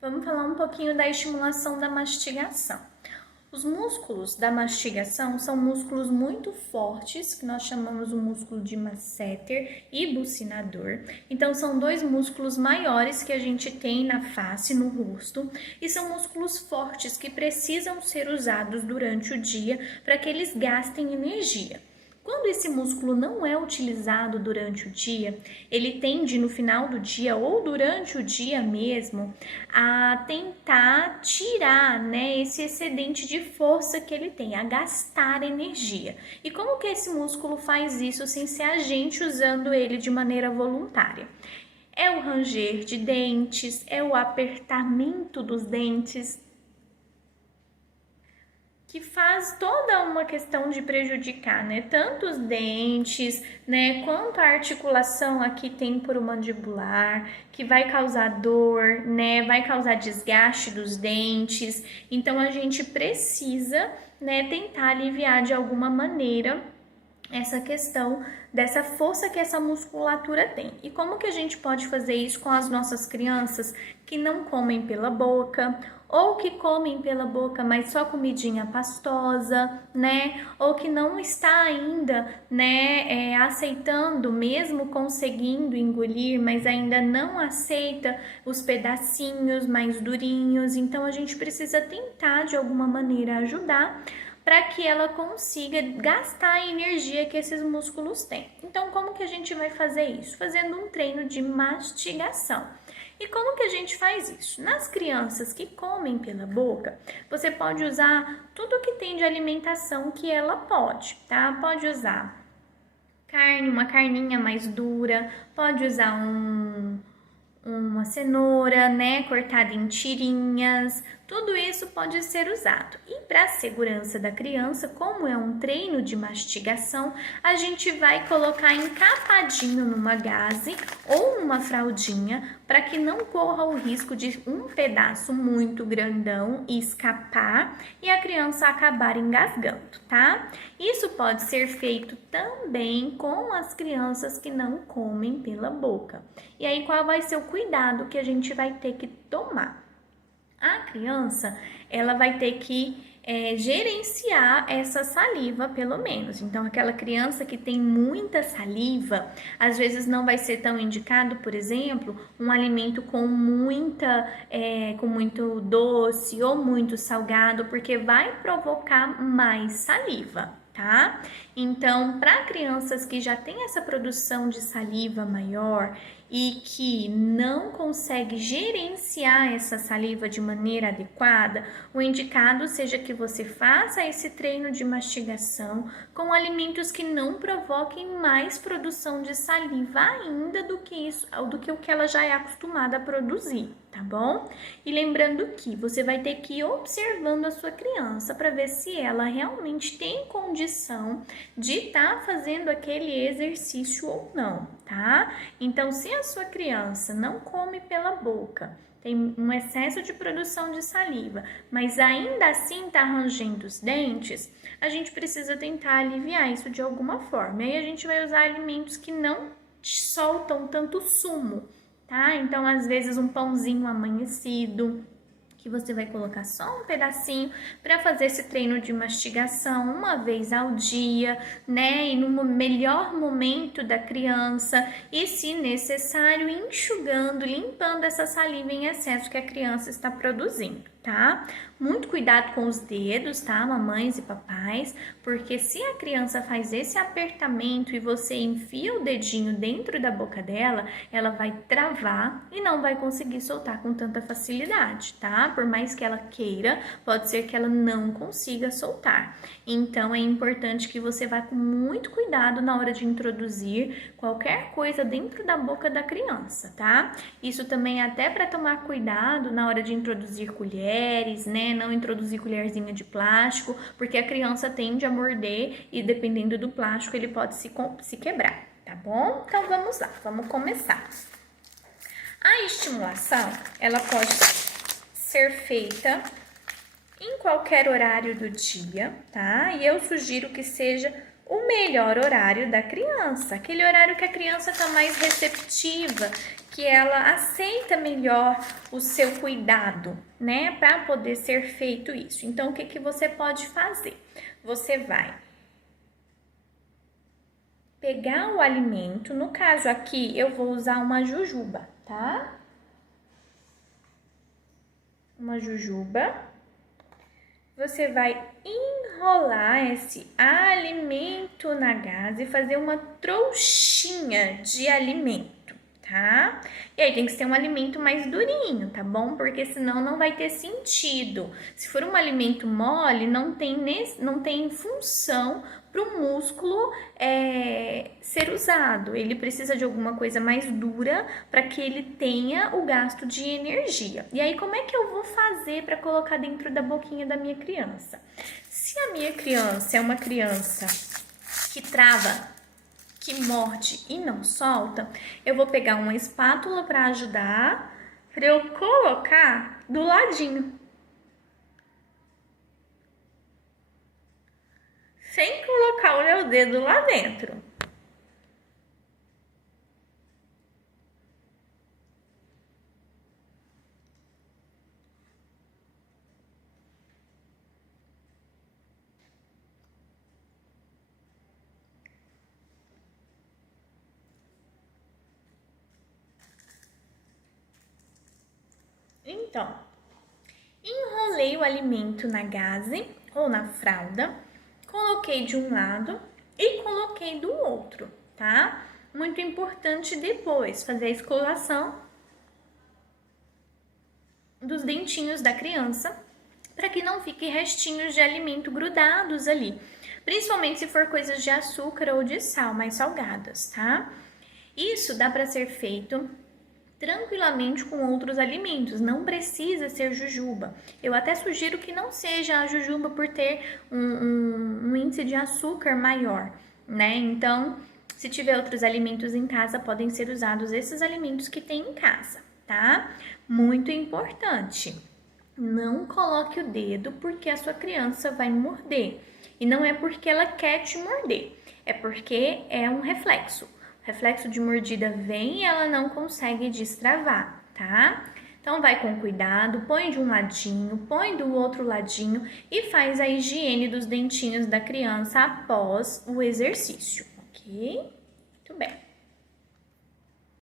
Vamos falar um pouquinho da estimulação da mastigação. Os músculos da mastigação são músculos muito fortes, que nós chamamos o músculo de masseter e bucinador. Então, são dois músculos maiores que a gente tem na face, no rosto, e são músculos fortes que precisam ser usados durante o dia para que eles gastem energia. Quando esse músculo não é utilizado durante o dia, ele tende no final do dia ou durante o dia mesmo a tentar tirar, esse excedente de força que ele tem, a gastar energia. E como que esse músculo faz isso sem ser a gente usando ele de maneira voluntária? É o ranger de dentes, é o apertamento dos dentes, que faz toda uma questão de prejudicar, tanto os dentes, quanto a articulação aqui temporomandibular, que vai causar dor, vai causar desgaste dos dentes. Então, a gente precisa, tentar aliviar de alguma maneira essa questão dessa força que essa musculatura tem. E como que a gente pode fazer isso com as nossas crianças que não comem pela boca, ou que comem pela boca, mas só comidinha pastosa, ou que não está ainda, aceitando, mesmo conseguindo engolir, mas ainda não aceita os pedacinhos mais durinhos. Então, a gente precisa tentar, de alguma maneira, ajudar para que ela consiga gastar a energia que esses músculos têm. Então, como que a gente vai fazer isso? Fazendo um treino de mastigação. E como que a gente faz isso? Nas crianças que comem pela boca, você pode usar tudo que tem de alimentação que ela pode, tá? Pode usar carne, uma carninha mais dura, pode usar uma cenoura, cortada em tirinhas, tudo isso pode ser usado. E para a segurança da criança, como é um treino de mastigação, a gente vai colocar encapadinho numa gaze ou numa fraldinha para que não corra o risco de um pedaço muito grandão escapar e a criança acabar engasgando, tá? Isso pode ser feito também com as crianças que não comem pela boca. E aí, qual vai ser o cuidado que a gente vai ter que tomar? A criança, ela vai ter que gerenciar essa saliva, pelo menos. Então, aquela criança que tem muita saliva, às vezes não vai ser tão indicado, por exemplo, um alimento com muito doce ou muito salgado, porque vai provocar mais saliva, tá? Então, para crianças que já têm essa produção de saliva maior e que não consegue gerenciar essa saliva de maneira adequada, o indicado seja que você faça esse treino de mastigação com alimentos que não provoquem mais produção de saliva ainda do que o que ela já é acostumada a produzir, tá bom? E lembrando que você vai ter que ir observando a sua criança para ver se ela realmente tem condição de estar fazendo aquele exercício ou não, tá? Então, se a sua criança não come pela boca, tem um excesso de produção de saliva, mas ainda assim está rangendo os dentes, a gente precisa tentar aliviar isso de alguma forma. E aí a gente vai usar alimentos que não soltam tanto sumo, tá? Então, às vezes, um pãozinho amanhecido, que você vai colocar só um pedacinho para fazer esse treino de mastigação uma vez ao dia, e no melhor momento da criança, e se necessário, enxugando, limpando essa saliva em excesso que a criança está produzindo, tá? Muito cuidado com os dedos, tá, mamães e papais, porque se a criança faz esse apertamento e você enfia o dedinho dentro da boca dela, ela vai travar e não vai conseguir soltar com tanta facilidade, tá? Por mais que ela queira, pode ser que ela não consiga soltar. Então, é importante que você vá com muito cuidado na hora de introduzir qualquer coisa dentro da boca da criança, tá? Isso também é até para tomar cuidado na hora de introduzir colheres, não introduzir colherzinha de plástico, porque a criança tende a morder e dependendo do plástico ele pode se quebrar, tá bom? Então vamos lá, vamos começar. A estimulação, ela pode ser feita em qualquer horário do dia, tá? E eu sugiro que seja o melhor horário da criança, aquele horário que a criança está mais receptiva, que ela aceita melhor o seu cuidado, né, para poder ser feito isso. Então, o que que você pode fazer? Você vai pegar o alimento, no caso aqui eu vou usar uma jujuba, tá? Uma jujuba. Você vai enrolar esse alimento na gaze e fazer uma trouxinha de alimento, tá? E aí tem que ser um alimento mais durinho, tá bom? Porque senão não vai ter sentido. Se for um alimento mole, não tem função para o músculo ser usado. Ele precisa de alguma coisa mais dura para que ele tenha o gasto de energia. E aí, como é que eu vou fazer para colocar dentro da boquinha da minha criança? Se a minha criança é uma criança que trava, que morde e não solta, eu vou pegar uma espátula para ajudar, para eu colocar do ladinho. Sem colocar o meu dedo lá dentro. Então, enrolei o alimento na gaze ou na fralda, coloquei de um lado e coloquei do outro, tá? Muito importante depois fazer a escovação dos dentinhos da criança, para que não fiquem restinhos de alimento grudados ali, principalmente se for coisas de açúcar ou de sal, mais salgadas, tá? Isso dá para ser feito tranquilamente com outros alimentos, não precisa ser jujuba. Eu até sugiro que não seja a jujuba por ter um índice de açúcar maior, né? Então, se tiver outros alimentos em casa, podem ser usados esses alimentos que tem em casa, tá? Muito importante, não coloque o dedo porque a sua criança vai morder. E não é porque ela quer te morder, é porque é um reflexo. Reflexo de mordida vem e ela não consegue destravar, tá? Então, vai com cuidado, põe de um ladinho, põe do outro ladinho e faz a higiene dos dentinhos da criança após o exercício, ok?